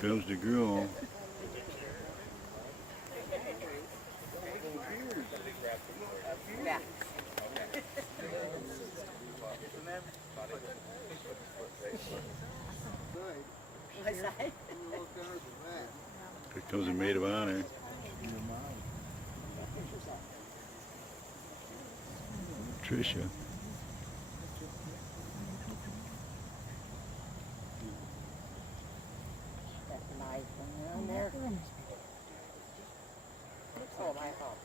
comes the girl. Yeah. Here comes the maid of honor. Tricia. That nice one there. Oh, my fault.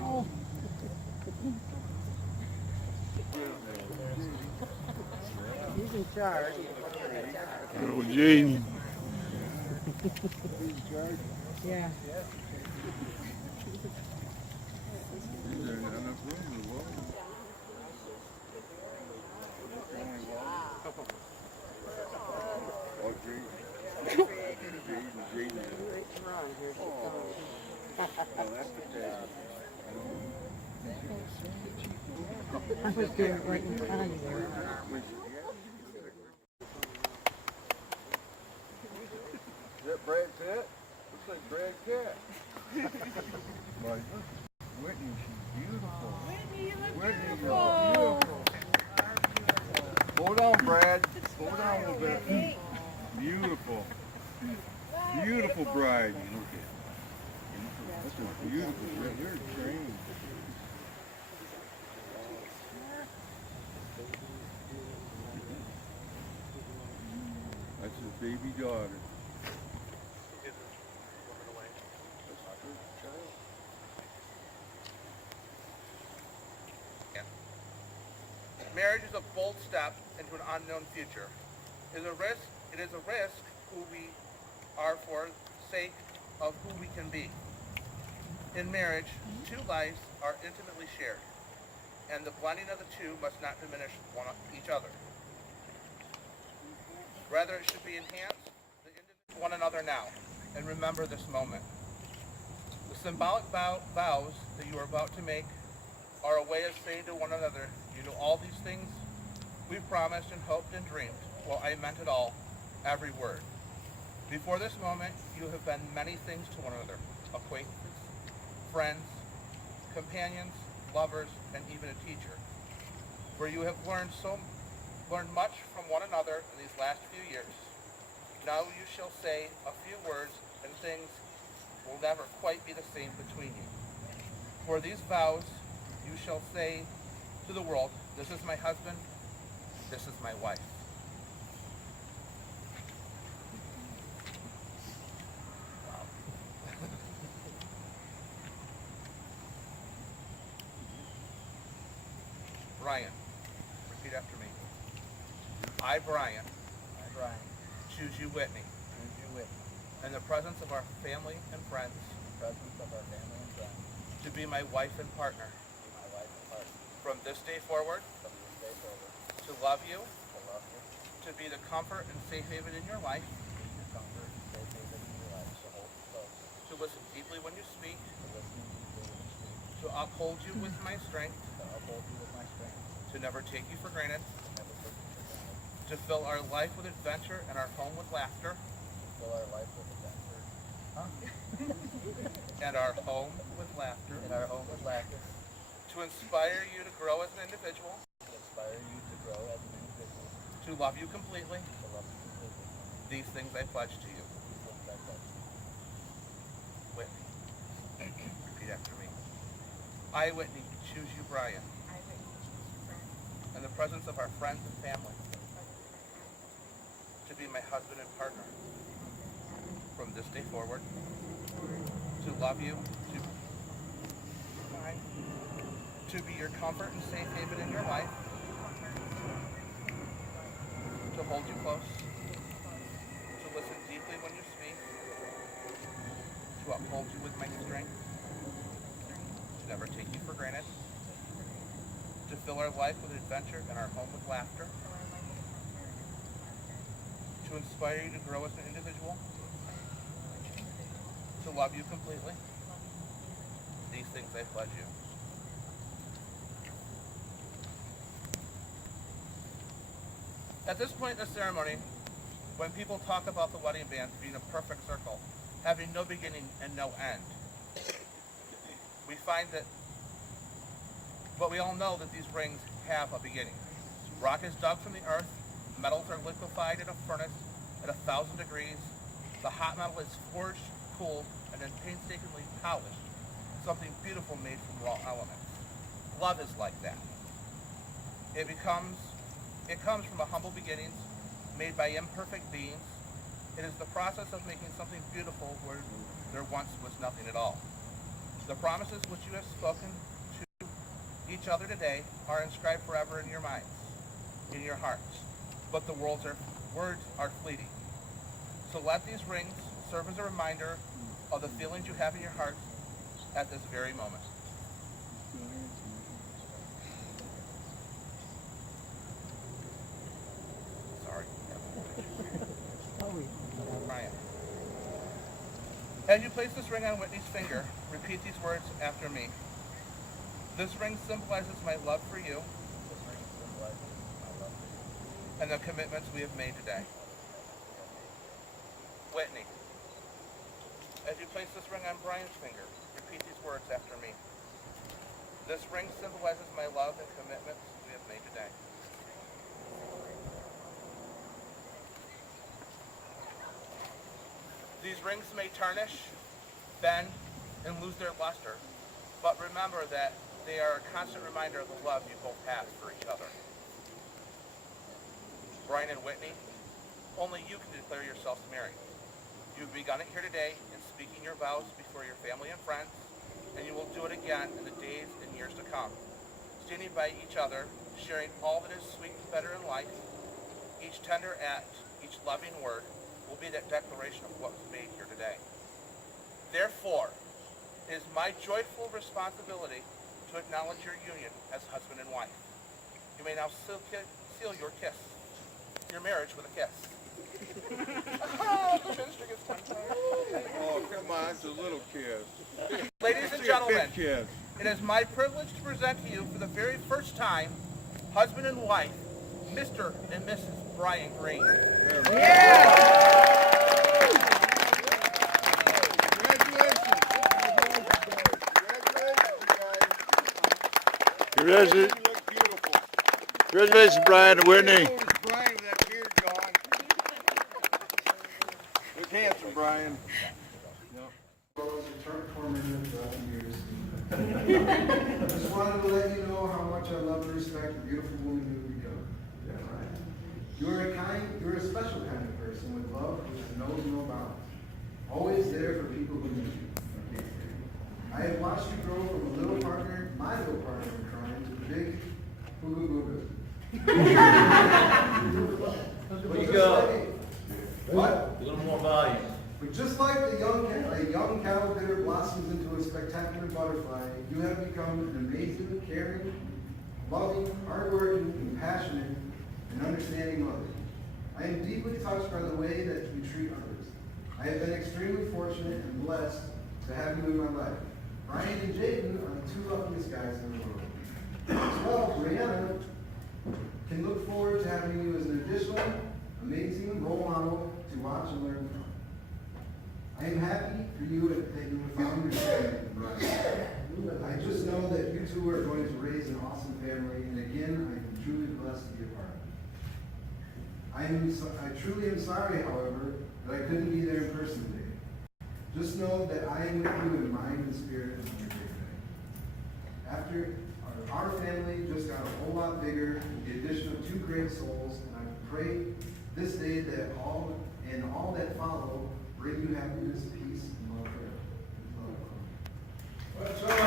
Oh. He's in charge. Oh, Jaden. Yeah. I was doing it right in front of you there. Is that Brad Pitt? Looks like Brad Pitt. Boy, look, Whitney, she's beautiful. Whitney, you look Whitney, beautiful. you're beautiful. Slow down, Brad. Slow down a little bit. Beautiful. Beautiful bride. Look at it. That's a beautiful bride. You're a dream. That's his baby daughter. Marriage is a bold step into an unknown future. It is a risk who we are for the sake of who we can be. In marriage, two lives are intimately shared, and the blending of the two must not diminish each other. Rather, it should be enhanced to one another now, and remember this moment. The symbolic vows that you are about to make are a way of saying to one another, you know all these things we've promised and hoped and dreamed. Well, I meant it all, every word. Before this moment, you have been many things to one another, acquaintances, friends, companions, lovers, and even a teacher, where you have learned much from one another in these last few years. Now you shall say a few words, and things will never quite be the same between you. For these vows, you shall say to the world, this is my husband, this is my wife. Wow. Brian, repeat after me. I, Brian, choose you, Whitney, in the presence of our family and friends, to be my wife and partner. From this day forward, to love you, to be the comfort and safe haven in your life, to listen deeply when you speak, to uphold you with my strength, to never take you for granted, to fill our life with adventure and our home with laughter, and our home with laughter, to inspire you to grow as an individual, to love you completely. These things I pledge to you. Whitney, repeat after me. I, Whitney, choose you, Brian, in the presence of our friends and family, to be my husband and partner. From this day forward, to love you, to be your comfort and safe haven in your life, to hold you close, to listen deeply when you speak, to uphold you with my strength, to never take you for granted, to fill our life with adventure and our home with laughter, to inspire you to grow as an individual, to love you completely. These things I pledge you. At this point in the ceremony, when people talk about the wedding band being a perfect circle, having no beginning and no end, we find that, but we all know that these rings have a beginning. Rock is dug from the earth, metals are liquefied in a furnace at 1,000 degrees, the hot metal is forged, cooled, and then painstakingly polished, something beautiful made from raw elements. Love is like that. It comes from a humble beginnings, made by imperfect beings. It is the process of making something beautiful where there once was nothing at all. The promises which you have spoken to each other today are inscribed forever in your minds, in your hearts. But the words are fleeting. So let these rings serve as a reminder of the feelings you have in your hearts at this very moment. Sorry. Brian. As you place this ring on Whitney's finger, repeat these words after me. This ring symbolizes my love for you and the commitments we have made today. Whitney. As you place this ring on Brian's finger, repeat these words after me. This ring symbolizes my love and commitments we have made today. These rings may tarnish, bend, and lose their luster, but remember that they are a constant reminder of the love you both have for each other. Brian and Whitney, only you can declare yourselves married. You've begun it here today in speaking your vows before your family and friends, and you will do it again in the days and years to come. Standing by each other, sharing all that is sweet and better in life, each tender act, each loving word will be that declaration of what was made here today. Therefore, it is my joyful responsibility to acknowledge your union as husband and wife. You may now seal your marriage with a kiss. Oh, come on, it's a little kiss. Ladies and gentlemen, Big kiss. it is my privilege to present to you for the very first time, husband and wife, Mr. and Mrs. Brian Green. Congratulations, You look beautiful. congratulations, Brian and Whitney. Brian, with that beard gone. Look handsome, Brian. Tormented throughout the years. I just wanted to let you know how much I love and respect the beautiful woman you have become. Yeah, right. You're a special kind of person with love which knows no bounds. Always there for people who need you. I have watched you grow from a little partner, my little partner in crime, to the big boo-boo-boo-boo. Where you go? What? A little more volume. But just like a young caterpillar blossoms into a spectacular butterfly, you have become an amazing, caring, loving, hardworking, compassionate, and understanding mother. I am deeply touched by the way that you treat others. I have been extremely fortunate and blessed to have you in my life. Brian and Jaden are the two luckiest guys in the world. As well, Brianna can look forward to having you as an additional, amazing role model to watch and learn from. I am happy for you that you have found your family, Brian. I just know that you two are going to raise an awesome family, and again, I am truly blessed to be a part of it. I truly am sorry, however, that I couldn't be there in person today. Just know that I am with you in mind and spirit on your day today. Our family just got a whole lot bigger with the addition of two great souls, and I pray this day that all that follow bring you happiness, peace, and love forever.